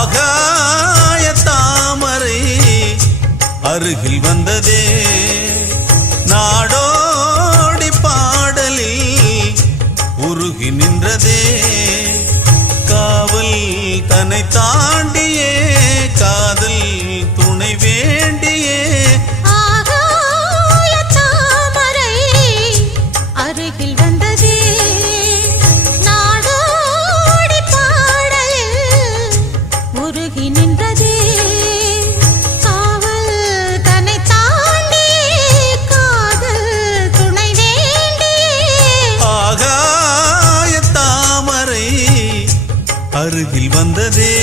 ஆகாய தாமரை அருகில் வந்ததே நாடோடி பாடலில் உருகி நின்றதே காவல் தன்னை தாண்டியே காதல் துணை வேண்டியே ஆகாய தாமரை அருகில் வந்ததே நாடோடி பாடலில் உருகி நின்றதே காவல் தன்னை தாண்டியே காதல் துணை வேண்டியே ஆகாய தாமரை அருகில் வந்ததே